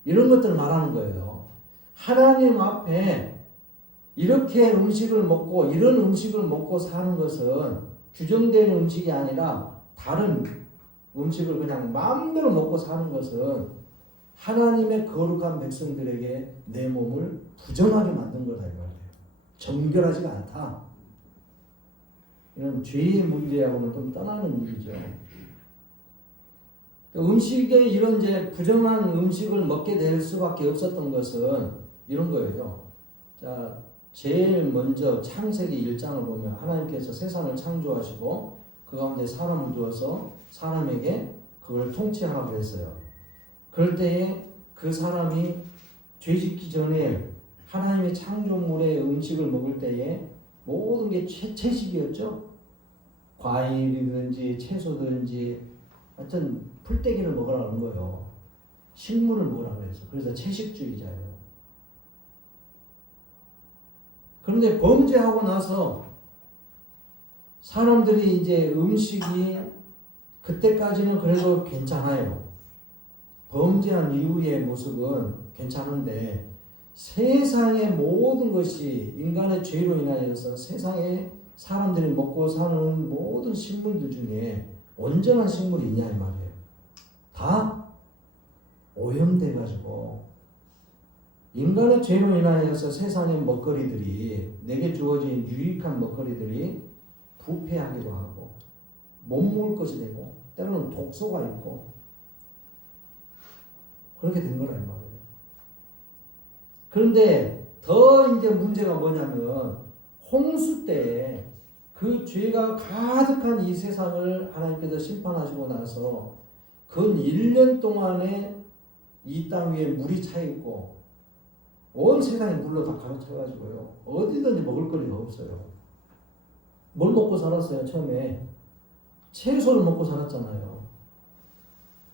이런 것들을 말하는 거예요. 하나님 앞에 이렇게 음식을 먹고 이런 음식을 먹고 사는 것은 규정된 음식이 아니라 다른 음식을 그냥 마음대로 먹고 사는 것은 하나님의 거룩한 백성들에게 내 몸을 부정하게 만든 거다 이 말이에요. 정결하지가 않다. 이런 죄의 문제하고는 좀 떠나는 일이죠. 음식에 이런 이제 부정한 음식을 먹게 될 수밖에 없었던 것은 이런 거예요. 자, 제일 먼저 창세기 1장을 보면 하나님께서 세상을 창조하시고 그 가운데 사람을 두어서 사람에게 그걸 통치하라고 했어요. 그럴 때에 그 사람이 죄짓기 전에 하나님의 창조물의 음식을 먹을 때에 모든 게 채식이었죠. 과일이든지 채소든지 하여튼 풀떼기를 먹으라는 거예요. 식물을 먹으라고 해서. 그래서 채식주의자예요. 그런데 범죄하고 나서 사람들이 이제 음식이 그때까지는 그래도 괜찮아요. 범죄한 이후의 모습은 괜찮은데 세상의 모든 것이 인간의 죄로 인하여서 세상에 사람들이 먹고 사는 모든 식물들 중에 온전한 식물이 있냐 이 말이에요. 다 오염돼 가지고 인간의 죄로 인하여서 세상의 먹거리들이 내게 주어진 유익한 먹거리들이 부패하기도 하고 못 먹을 것이 되고 때로는 독소가 있고 그렇게 된 거라 이 말이에요. 그런데 더 이제 문제가 뭐냐면 홍수 때에 그 죄가 가득한 이 세상을 하나님께서 심판하시고 나서 근 1년 동안에 이 땅 위에 물이 차 있고 온 세상이 물로 다 가로차가지고요. 어디든지 먹을 거리가 없어요. 뭘 먹고 살았어요 처음에? 채소를 먹고 살았잖아요.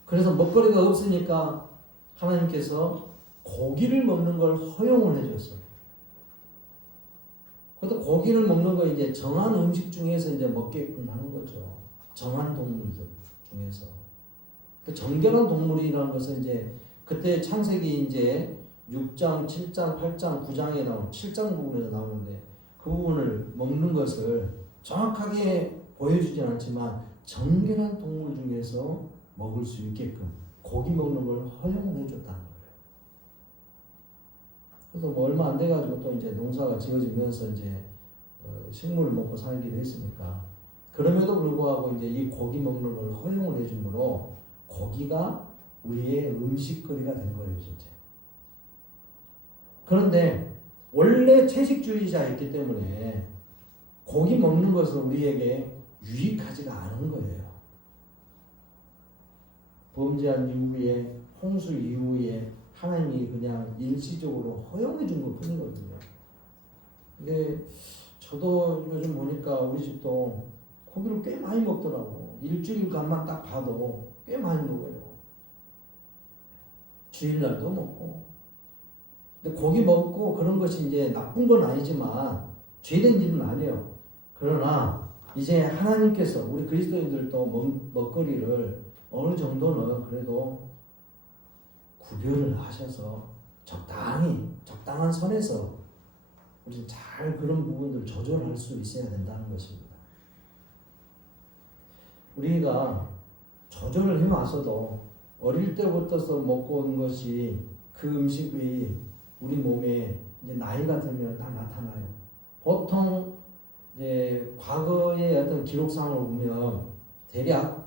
그래서 먹거리가 없으니까 하나님께서 고기를 먹는 걸 허용을 해줬어요. 그것도 고기를 먹는 거 이제 정한 음식 중에서 이제 먹게끔 하는 거죠. 정한 동물들 중에서. 그 정결한 동물이라는 것은 이제 그때 창세기 이제 6장, 7장, 8장, 9장에 나온 7장 부분에서 나오는데 그 부분을 먹는 것을 정확하게 보여주진 않지만 정결한 동물 중에서 먹을 수 있게끔 고기 먹는 걸 허용을 해줬다는 거예요. 그래서 뭐 얼마 안 돼가지고 또 이제 농사가 지어지면서 이제 식물을 먹고 살기로 했으니까 그럼에도 불구하고 이제 이 고기 먹는 걸 허용을 해주므로 고기가 우리의 음식거리가 된 거예요, 진짜. 그런데 원래 채식주의자였기 때문에 고기 먹는 것은 우리에게 유익하지가 않은 거예요. 범죄한 이후에 홍수 이후에 하나님이 그냥 일시적으로 허용해 준 것 뿐이거든요. 근데 저도 요즘 보니까 우리 집도 고기를 꽤 많이 먹더라고. 일주일간만 딱 봐도 꽤 많이 먹어요. 주일날도 먹고. 근데 고기 먹고 그런 것이 이제 나쁜 건 아니지만 죄된 일은 아니에요. 그러나 이제 하나님께서 우리 그리스도인들도 먹거리를 어느 정도는 그래도 구별을 하셔서 적당한 선에서 우리 잘 그런 부분들 조절할 수 있어야 된다는 것입니다. 우리가 조절을 해왔어도 어릴 때부터 먹고 온 것이 그 음식이 우리 몸에 이제 나이가 들면 딱 나타나요. 보통 이제 과거의 어떤 기록상을 보면 대략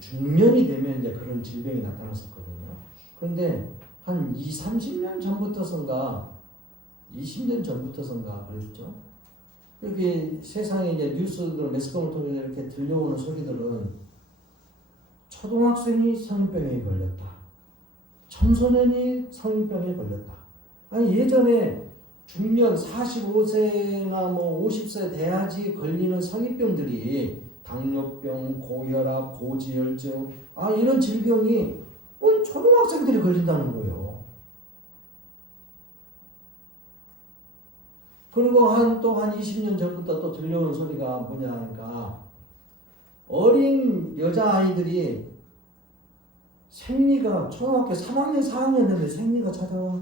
중년이 되면 이제 그런 질병이 나타났었거든요. 그런데 한 30년 전부터선가 20년 전부터선가 그랬죠. 여기 세상에 이제 뉴스들 매스컴을 통해 이렇게 들려오는 소리들은 초등학생이 성인병에 걸렸다. 청소년이 성인병에 걸렸다. 아니 예전에 중년 45세나 뭐 50세 돼야지 걸리는 성인병들이 당뇨병, 고혈압, 고지혈증 이런 질병이 오늘 초등학생들이 걸린다는 거예요. 그리고 또 한 20년 전부터 또 들려오는 소리가 뭐냐 하니까 어린 여자아이들이 생리가 초등학교 3학년, 4학년 되면 생리가 찾아와.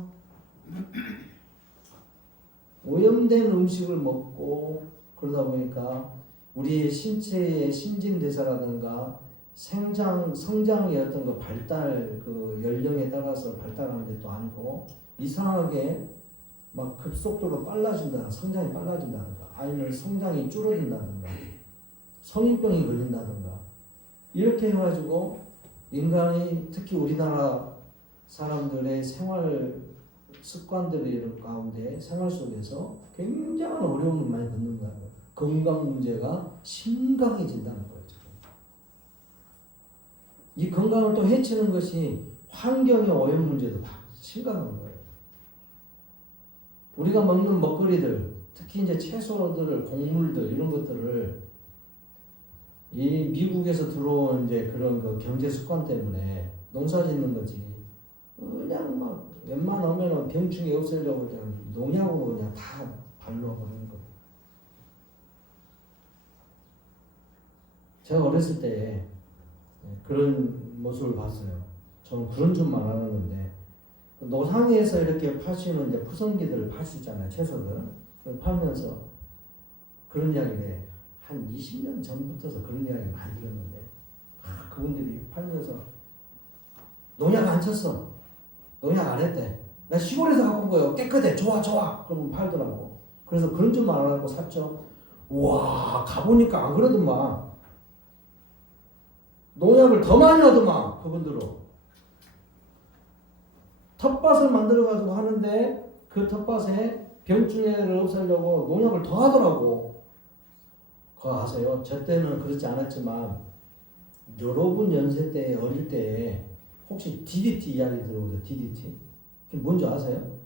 오염된 음식을 먹고 그러다 보니까 우리 신체의 신진대사라든가 성장의 어떤 그 발달 그 연령에 따라서 발달하는 게 또 아니고 이상하게 막 급속도로 빨라진다, 성장이 빨라진다든가 아니면 성장이 줄어든다든가 성인병이 걸린다든가 이렇게 해가지고 인간이 특히 우리나라 사람들의 생활 습관들 가운데 생활 속에서 굉장한 어려움을 많이 겪는 거예요. 건강 문제가 심각해진다는 거죠. 이 건강을 또 해치는 것이 환경의 오염 문제도 심각한 거예요. 우리가 먹는 먹거리들, 특히 이제 채소들, 곡물들 이런 것들을 이 미국에서 들어온 이제 그런 그 경제 습관 때문에 농사 짓는 거지. 그냥 막 웬만하면 병충해 없애려고 그냥 농약으로 그냥 다 발라버리는 거예요. 제가 어렸을 때 그런 모습을 봤어요. 저는 그런 줄만 알았는데 노상에서 이렇게 파시는 이제 푸성기들을 파시잖아요. 채소들. 팔면서 그런 이야기를 한 20년 전부터서 그런 이야기 많이 들었는데 그분들이 팔면서 농약 안 쳤어. 농약 안 했대. 나 시골에서 갖고 온 거예요. 깨끗해. 좋아. 그러면 팔더라고. 그래서 그런 줄만 알고 샀죠. 우와 가보니까 안 그러더만. 농약을 더 많이 하더만 그분들은. 텃밭을 만들어가지고 하는데 그 텃밭에 병충해를 없애려고 농약을 더 하더라고. 그거 아세요? 저 때는 그렇지 않았지만 여러분 연세 때 어릴 때 혹시 DDT 이야기 들어보세요. DDT. 그게 뭔지 아세요?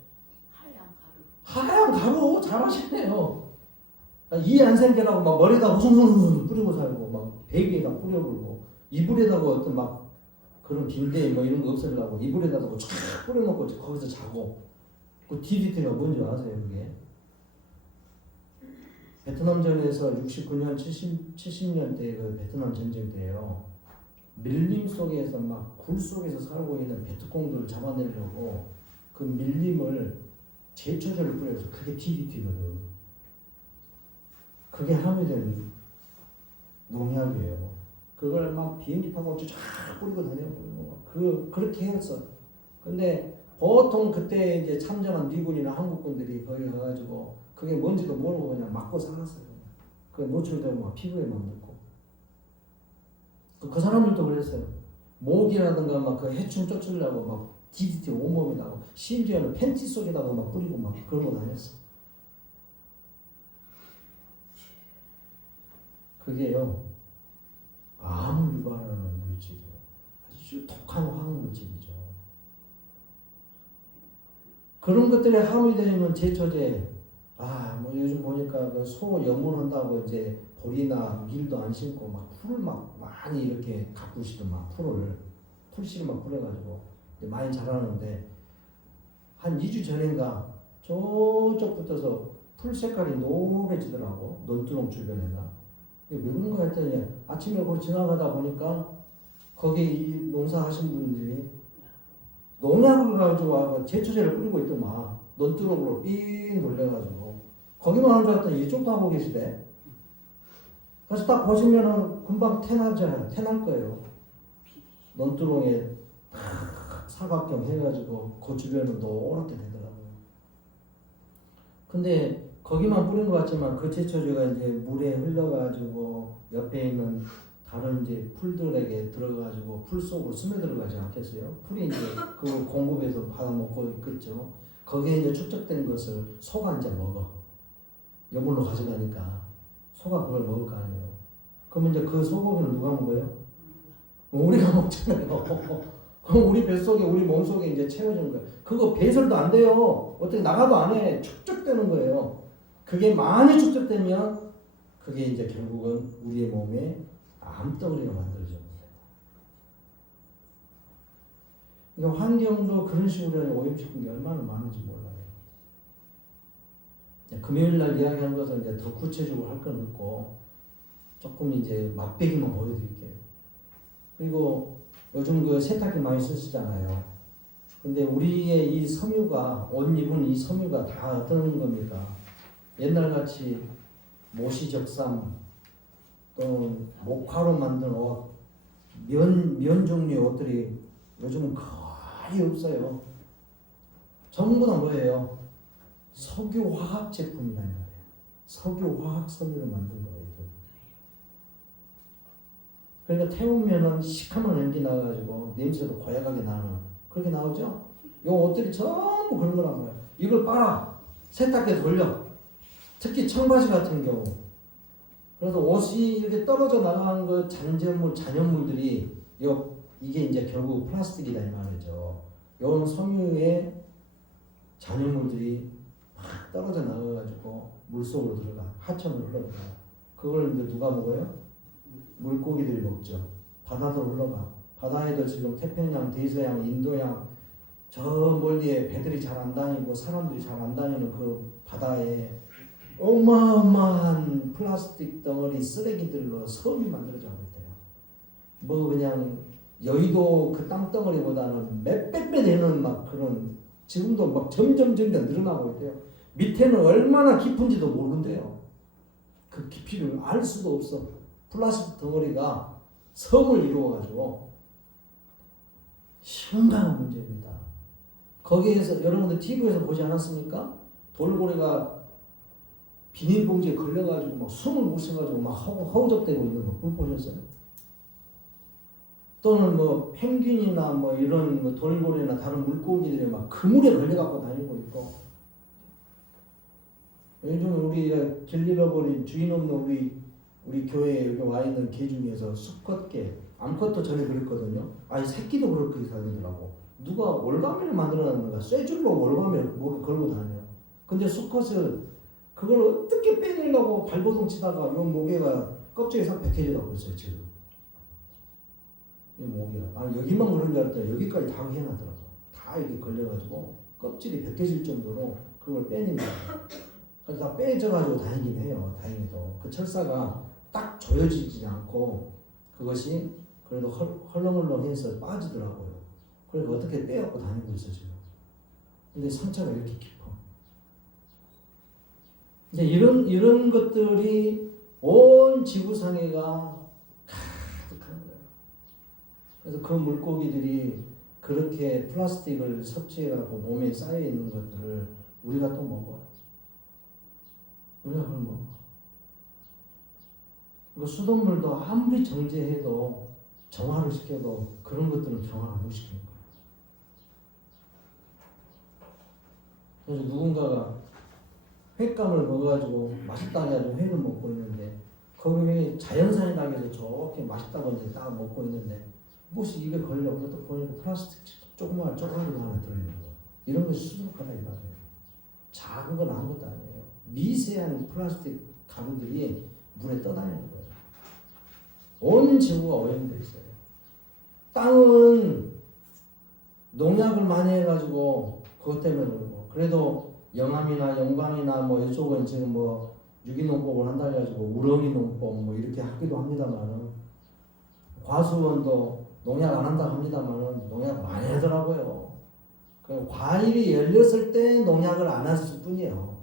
하얀 가루 잘하시네요. 이 안 생겨나고 막 머리에다 우승승승 뿌리고 살고 막 베개에다 뿌려불고 이불에다가 어떤 막 그런 빈대 뭐 이런 거 없애려고 이불에다가 쫙 뿌려놓고 거기서 자고. 그 DDT가 뭔지 아세요? 그게 베트남전에서 69년 70년대 그 베트남 전쟁 때예요. 밀림 속에서 막 굴 속에서 살고 있는 베트콩들을 잡아내려고 그 밀림을 제초제를 뿌려서 그게 DDT거든. 그게 함유된 농약이에요. 그걸 막 비행기 타고 쫙 뿌리고 다니고 그렇게 했어. 근데 보통 그때 이제 참전한 미군이나 한국군들이 거기 가가지고 그게 뭔지도 모르고 그냥 맞고 살았어요. 그 노출되고 막 피부에만 묻고. 그 사람들도 그랬어요. 모기라든가 막 그 해충 쫓으려고 막 DDT 온몸에다가 심지어는 팬티 속에다가 막 뿌리고 막 그러고 다녔어. 그게요. 암을 유발하는 물질이에요. 아주 독한 화학물질이죠. 그런 것들에 함유되는 제초제, 뭐 요즘 보니까 그 소 염분한다고 이제 보리나 밀도 안 심고 막 풀을 막 많이 이렇게 가꾸시더만 풀씨를 막 뿌려가지고 많이 자라는데 한 2주 전인가 저쪽 붙어서 풀 색깔이 노래지더라고. 논두렁 주변에다. 왜 그런가 했더니 아침에 거기 지나가다 보니까 거기 농사하신 분들이 농약을 가지고 제초제를 뿌리고 있더만. 논두렁으로 삥 돌려가지고 거기만 한 줄 알았더니 이쪽도 하고 계시대. 그래서 딱 보시면은 금방 태날 거예요. 논두렁에 사각형 해가지고 그 주변은 노랗게 되더라고요. 근데 거기만 뿌린 것 같지만 그 제초제가 이제 물에 흘러가지고 옆에 있는 다른 이제 풀들에게 들어가지고 풀 속으로 스며들어가지 않겠어요? 풀이 이제 그 공급에서 받아먹고 있겠죠. 거기에 이제 축적된 것을 소가 이제 먹어. 여물로 가져가니까 소가 그걸 먹을 거 아니에요. 그러면 이제 그 소고기는 누가 먹어요? 우리가 먹잖아요. 그럼 우리 뱃속에 우리 몸속에 이제 채워지는 거예요. 그거 배설도 안 돼요. 어떻게 나가도 안 해. 축적되는 거예요. 그게 많이 축적되면 그게 이제 결국은 우리의 몸에 암덩어리가 만들어집니다. 그러니까 환경도 그런 식으로 오염시킨 게 얼마나 많은지 몰라요. 금요일 날 이야기한 것은 이제 더 구체적으로 할 건 없고 조금 이제 맛배기만 보여드릴게요. 그리고 요즘 그 세탁기 많이 쓰시잖아요. 근데 우리의 이 섬유가, 옷 입은 이 섬유가 다 어떤 겁니까? 옛날같이 모시적삼 또는 목화로 만든 옷, 면 종류의 옷들이 요즘은 거의 없어요. 전부 다 뭐예요? 석유화학 제품이란 말이에요. 석유화학 섬유로 만든 거예요. 그러니까 태우면은 시커먼 연기 나가지고 냄새도 고약하게 나는 그렇게 나오죠? 요 옷들이 전부 그런 거란 말이에요. 이걸 빨아 세탁기에 돌려. 특히 청바지 같은 경우. 그래서 옷이 이렇게 떨어져 나가는 그 잔여물들이 이게 이제 결국 플라스틱이다 이 말이죠. 요 섬유의 잔여물들이 막 떨어져 나가가지고 물속으로 들어가 하천으로 흘러가. 그걸 이제 누가 먹어요? 물고기들이 먹죠. 바다로 흘러가. 바다에도 지금 태평양, 대서양, 인도양 저 멀리에 배들이 잘 안 다니고 사람들이 잘 안 다니는 그 바다에 어마어마한 플라스틱 덩어리 쓰레기들로 섬이 만들어져 있대요. 뭐 그냥 여의도 그 땅덩어리보다는 몇백 배 되는 막 그런 지금도 막 점점 늘어나고 있대요. 밑에는 얼마나 깊은지도 모른대요. 그 깊이를 알 수도 없어. 플라스틱 덩어리가 섬을 이루어가지고 심각한 문제입니다. 거기에서 여러분들 TV에서 보지 않았습니까? 돌고래가 비닐봉지에 걸려가지고 막 숨을 못 쉬어가지고 막 허우적대고 있는 거 못 보셨어요? 또는 뭐 펭귄이나 뭐 이런 뭐 돌고래나 다른 물고기들이 막 그물에 걸려갖고 다니고 있고. 요즘 우리 길 잃어버린 주인 없는 우리 교회에 여기 와 있는 개 중에서 수컷개, 암컷도 전에 그랬거든요. 아니 새끼도 그렇게 다니더라고. 누가 올가미를 만들어놨는가? 쇠줄로 올가미를 목에 걸고 다녀요. 근데 수컷을 그걸 어떻게 빼내려고 발버둥 치다가 요 목에가 껍질이 싹 벗겨지라고 있어요 지금. 이 목에가. 아니 여기만 그런 줄 알았더니 여기까지 다 해놨더라고. 다 이렇게 걸려가지고 껍질이 벗겨질 정도로 그걸 빼냅니다. 그래서 다 빼져가지고 다니긴 해요. 다행히도 그 철사가 딱 조여지지 않고 그것이 그래도 헐렁헐렁해서 빠지더라고요. 그래서 어떻게 빼갖고 다니고 있어 지금. 근데 상처가 이렇게 깊어. 이제 이런 것들이 온 지구상에가 가득한 거예요. 그래서 그 물고기들이 그렇게 플라스틱을 섭취해갖고 몸에 쌓여 있는 것들을 우리가 또 먹어요. 우리가 그걸 먹어. 그 수돗물도 아무리 정제해도 정화를 시켜도 그런 것들은 정화를 못 시키는 거예요. 그래서 누군가가 횟감을 먹어가지고 맛있다고 해가지고 회를 먹고 있는데 거기 자연산에 당해서 좋게 맛있다고 이제 딱 먹고 있는데 무엇이 입에 걸려. 그래도 보니까 플라스틱 조그만 쪼가리가 하나 들어있는 거. 이런 것이 수북하다 이 말이에요. 작은 건 아무것도 아니에요. 미세한 플라스틱 가루들이 물에 떠다니는 거예요. 온 지구가 오염되어 있어요. 땅은 농약을 많이 해가지고 그것 때문에 그러고 그래도 영암이나 영광이나 뭐 이쪽은 지금 뭐 유기농법을 한다 해가지고 우렁이 농법 뭐 이렇게 하기도 합니다만은 과수원도 농약 안 한다 합니다만은 농약 많이 하더라고요. 그 과일이 열렸을 때 농약을 안 했을 뿐이에요.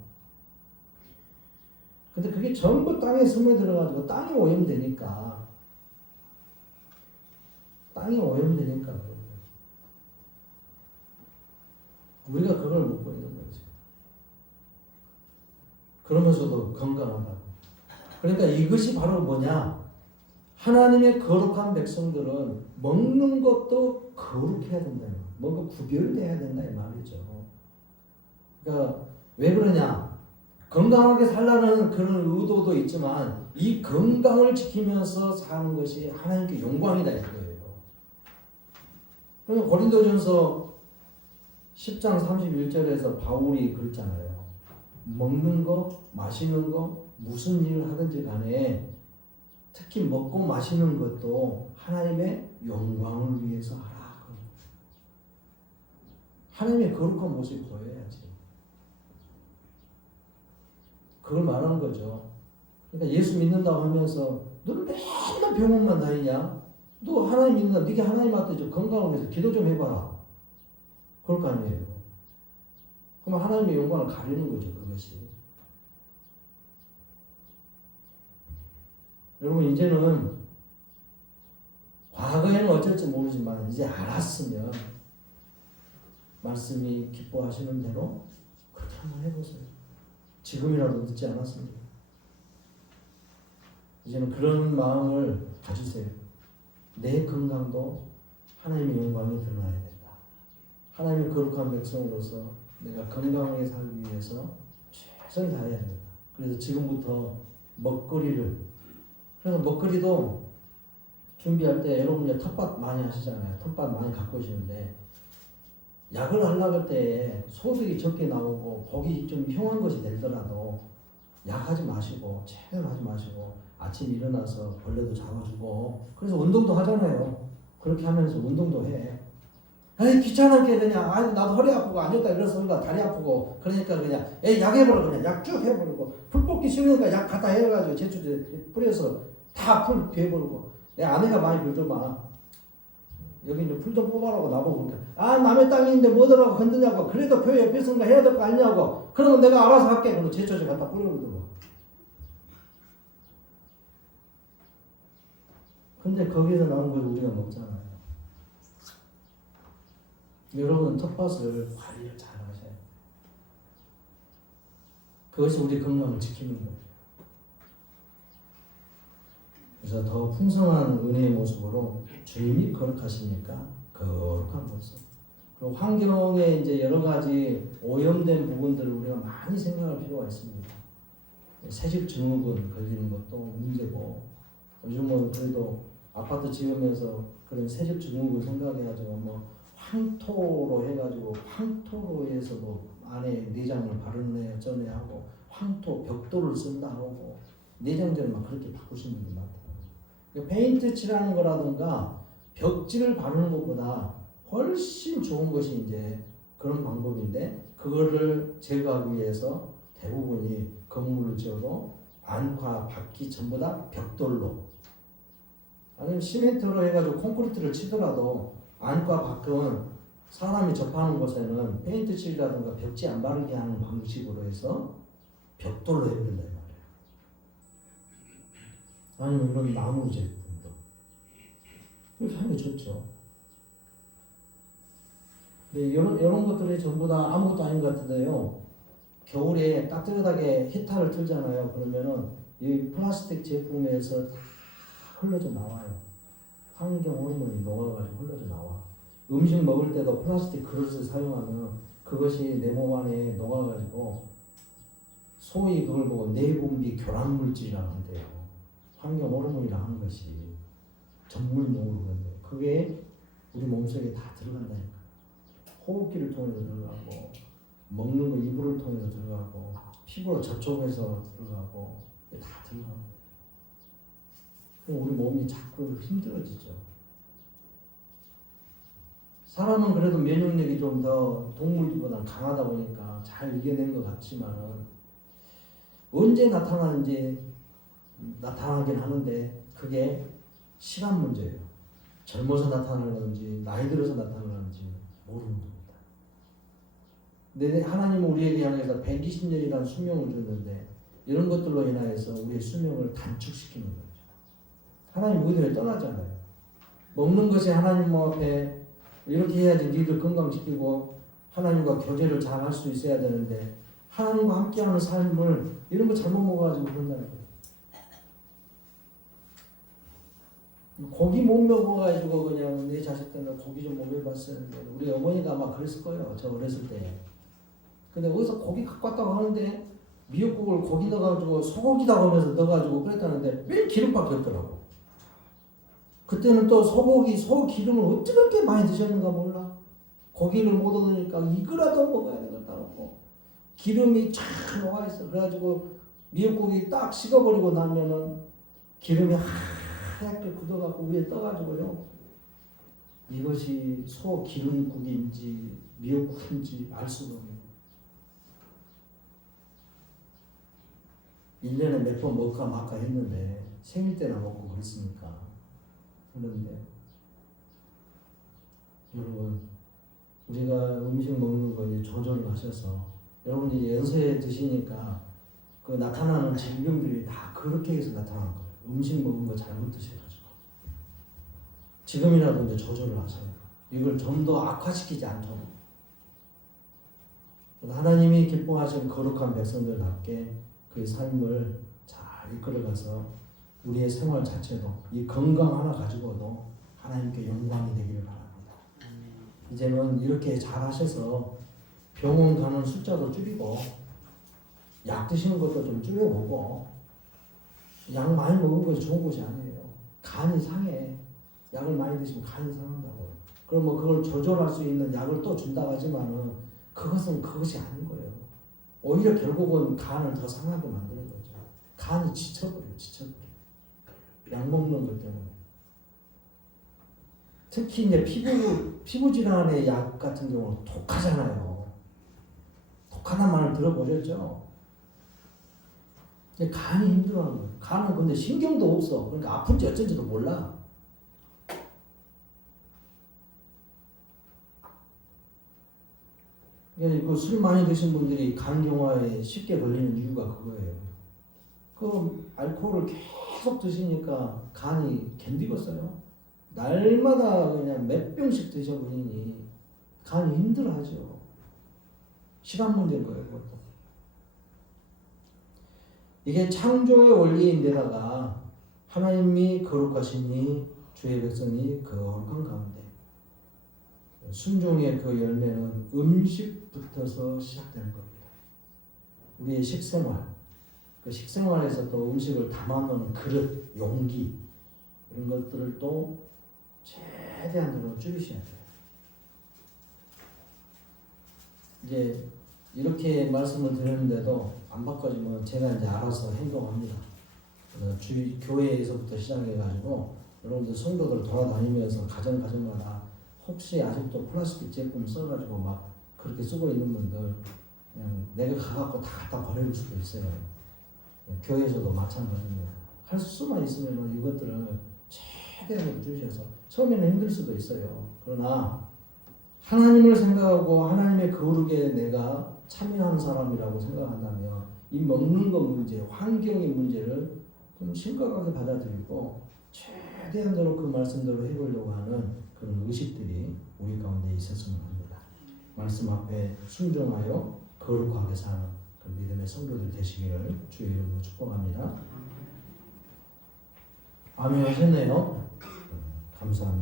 근데 그게 전부 땅에 스며들어가지고 땅이 오염되니까 우리가 그걸 먹고 있는 거지. 그러면서도 건강하다고. 그러니까 이것이 바로 뭐냐? 하나님의 거룩한 백성들은 먹는 것도 거룩해야 된다. 뭔가 구별돼야 된다 이 말이죠. 그러니까 왜 그러냐? 건강하게 살라는 그런 의도도 있지만 이 건강을 지키면서 사는 것이 하나님께 영광이다 이거예요. 그러니까 고린도전서 10장 31절에서 바울이 그랬잖아요. 먹는 거, 마시는 거, 무슨 일을 하든지 간에 특히 먹고 마시는 것도 하나님의 영광을 위해서 하라. 하나님의 거룩한 모습을 보여야지. 그걸 말하는 거죠. 그러니까 예수 믿는다고 하면서 너는 맨날 병원만 다니냐? 너 하나님 믿는다. 네가 하나님한테 좀 건강을 위해서 기도 좀 해봐라. 그럴 거 아니에요. 그럼 하나님의 영광을 가리는 거죠. 그것이. 여러분 이제는 과거에는 어쩔지 모르지만 이제 알았으면 말씀이 기뻐하시는 대로 그렇게 한번 해보세요. 지금이라도 늦지 않았습니다. 이제는 그런 마음을 가지세요. 내 건강도 하나님의 영광이 드러나야 된다. 하나님의 거룩한 백성으로서 내가 건강하게 살기 위해서 최선을 다해야 된다. 그래서 지금부터 먹거리를, 그래서 먹거리도 준비할 때 여러분 이제 텃밭 많이 하시잖아요. 텃밭 많이 갖고 오시는데 약을 하려고 할 때 소득이 적게 나오고 고기 좀 흉한 것이 되더라도 약하지 마시고 최대한 하지 마시고 아침 일어나서 벌레도 잡아주고 그래서 운동도 하잖아요. 그렇게 하면서 운동도 해. 에이 귀찮게 그냥 나도 허리 아프고 앉았다 일어서니까 다리 아프고 그러니까 그냥 약 해버려. 그냥 약 쭉 해버리고 풀 뽑기 싫으니까 약 갖다 해가지고 제초제 뿌려서 다 풀 베버리고 내 아내가 많이 그러더만 여기 이제 풀 좀 뽑아라고 나보고 그러니까 남의 땅인데 뭐더라고 건드냐고 그래도 교회 옆에서인가 해야 될 거 아니냐고 그러면 내가 알아서 할게 그러고 제초제 갖다 뿌려버리더라고. 근데 거기서 나온 걸 우리가 먹잖아요. 여러분 텃밭을 관리를 잘 하셔야 돼요. 그것이 우리 건강을 지키는 거예요. 그래서 더 풍성한 은혜의 모습으로 주님이 거룩하시니까 거룩한 모습. 그리고 환경에 이제 여러 가지 오염된 부분들을 우리가 많이 생각할 필요가 있습니다. 새집 증후군 걸리는 것도 문제고 요즘은 그래도 아파트 지으면서 그런 새집 증후군 생각해가지고 뭐 황토로 해가지고 황토로 해서 뭐 안에 내장을 바르네 전에 하고 황토 벽돌을 쓴다 하고 내장전을 막 그렇게 바꾸시는 분들 많더라고요. 페인트 칠하는 거라든가 벽지를 바르는 것보다 훨씬 좋은 것이 이제 그런 방법인데 그거를 제거하기 위해서 대부분이 건물을 지어도 안과 밖이 전부 다 벽돌로 아니면 시멘트로 해가지고 콘크리트를 치더라도 안과 밖은 사람이 접하는 곳에는 페인트 칠이라든가 벽지 안 바르게 하는 방식으로 해서 벽돌로 해버린다 이 말이에요. 아니면 이런 나무 제품도 이렇게 하는 게 좋죠. 네, 이런 것들이 전부 다 아무것도 아닌 것 같은데요. 겨울에 따뜻하게 히터를 틀잖아요. 그러면은 이 플라스틱 제품에서 다 흘러져 나와요. 환경 호르몬이 녹아가지고 흘러져 나와. 음식 먹을 때도 플라스틱 그릇을 사용하면 그것이 내 몸 안에 녹아가지고 소위 그걸 보고 내분비 교란 물질이라고 한대요. 환경 호르몬이라고 하는 것이 전문용어로 그런데 그게 우리 몸속에 다 들어간다니까. 호흡기를 통해서 들어가고 먹는 거 이불을 통해서 들어가고 피부로 접촉해서 들어가고 다 들어가고 우리 몸이 자꾸 힘들어지죠. 사람은 그래도 면역력이 좀 더 동물보다 강하다 보니까 잘 이겨낸 것 같지만은 언제 나타나는지 나타나긴 하는데 그게 시간 문제예요. 젊어서 나타나는지 나이 들어서 나타나는지 모르는 겁니다. 근데 하나님은 우리에게 향해서 120년이라는 수명을 줬는데 이런 것들로 인하여서 우리의 수명을 단축시키는 거죠. 하나님 우리를 떠나잖아요. 먹는 것이 하나님 앞에 이렇게 해야지 니들 건강시키고 하나님과 교제를 잘 할 수 있어야 되는데 하나님과 함께하는 삶을 이런 거 잘못 먹어가지고 그런다는 거예요. 고기 못 먹어가지고 그냥 내 자식들은 고기 좀 먹여봤었는데 우리 어머니가 아마 그랬을 거예요. 저 어렸을 때. 근데 어디서 고기 갖고 왔다고 하는데 미역국을 고기 넣어가지고 소고기다 하면서 넣어가지고 그랬다는데 매일 기름밖에 없더라고. 그때는 또 소 기름을 어떻게 그렇게 많이 드셨는가 몰라. 고기를 못 얻으니까 이거라도 먹어야 되겠다고. 기름이 쫙 녹아 있어. 그래가지고 미역국이 딱 식어버리고 나면은 기름이 하얗게 굳어갖고 위에 떠가지고요. 이것이 소 기름국인지 미역국인지 알 수가 없는. 1년에 몇 번 먹을까 말까 했는데 생일 때나 먹고 그랬으니까. 그런데 여러분, 우리가 음식 먹는 거 이제 조절을 하셔서 여러분이 연세에 드시니까 그 나타나는 질병들이 다 그렇게 해서 나타나는 거예요. 음식 먹은 거 잘못 드셔가지고. 지금이라도 이제 조절을 하세요. 이걸 좀 더 악화시키지 않도록. 하나님이 기뻐하신 거룩한 백성들답게 그 삶을 잘 이끌어가서 우리의 생활 자체도 이 건강 하나 가지고도 하나님께 영광이 되기를 바랍니다. 이제는 이렇게 잘 하셔서 병원 가는 숫자도 줄이고 약 드시는 것도 좀 줄여보고, 약 많이 먹은 것이 좋은 것이 아니에요. 간이 상해. 약을 많이 드시면 간이 상한다고요. 그럼 뭐 그걸 조절할 수 있는 약을 또 준다고 하지만은 그것은 그것이 아닌 거예요. 오히려 결국은 간을 더 상하게 만드는 거죠. 간이 지쳐버려요. 약 먹는 것 때문에. 특히 이제 피부 질환의 약 같은 경우는 독하잖아요. 독하다는 말을 들어보셨죠? 간이 힘들어하는 거예요. 간은 근데 신경도 없어. 그러니까 아픈지 어쩐지도 몰라. 그 술 많이 드신 분들이 간경화에 쉽게 걸리는 이유가 그거예요. 그 알코올을 계속 드시니까 간이 견디겠어요. 날마다 그냥 몇 병씩 드셔보니 간이 힘들어하죠. 시간 문제인 거예요, 그것도. 이게 창조의 원리인데다가 하나님이 거룩하시니 주의 백성이 거룩한 가운데, 순종의 그 열매는 음식부터서 시작되는 겁니다. 우리의 식생활, 그 식생활에서 또 음식을 담아놓는 그릇, 용기, 이런 것들을 또 최대한으로 줄이셔야 돼요. 이제 이렇게 말씀을 드렸는데도 안 바꿔지면 제가 이제 알아서 행동합니다. 교회에서부터 시작해가지고 여러분들 성도들 돌아다니면서 가정마다 혹시 아직도 플라스틱 제품 써가지고 막 그렇게 쓰고 있는 분들 그냥 내가 가갖고 다 갖다 버릴 수도 있어요. 교회에서도 마찬가지입니다. 할 수만 있으면 이것들을 최대한 줄이셔서 처음에는 힘들 수도 있어요. 그러나 하나님을 생각하고 하나님의 거룩에 내가 참여한 사람이라고 생각한다면 이 먹는 것 문제, 환경의 문제를 좀 심각하게 받아들이고 최대한으로 그 말씀대로 해보려고 하는 그런 의식들이 우리 가운데 있었으면 합니다. 말씀 앞에 순종하여 거룩하게 사는 그 믿음의 성도들 되시기를 주의 이름으로 축복합니다. 아멘 하셨네요. 감사합니다.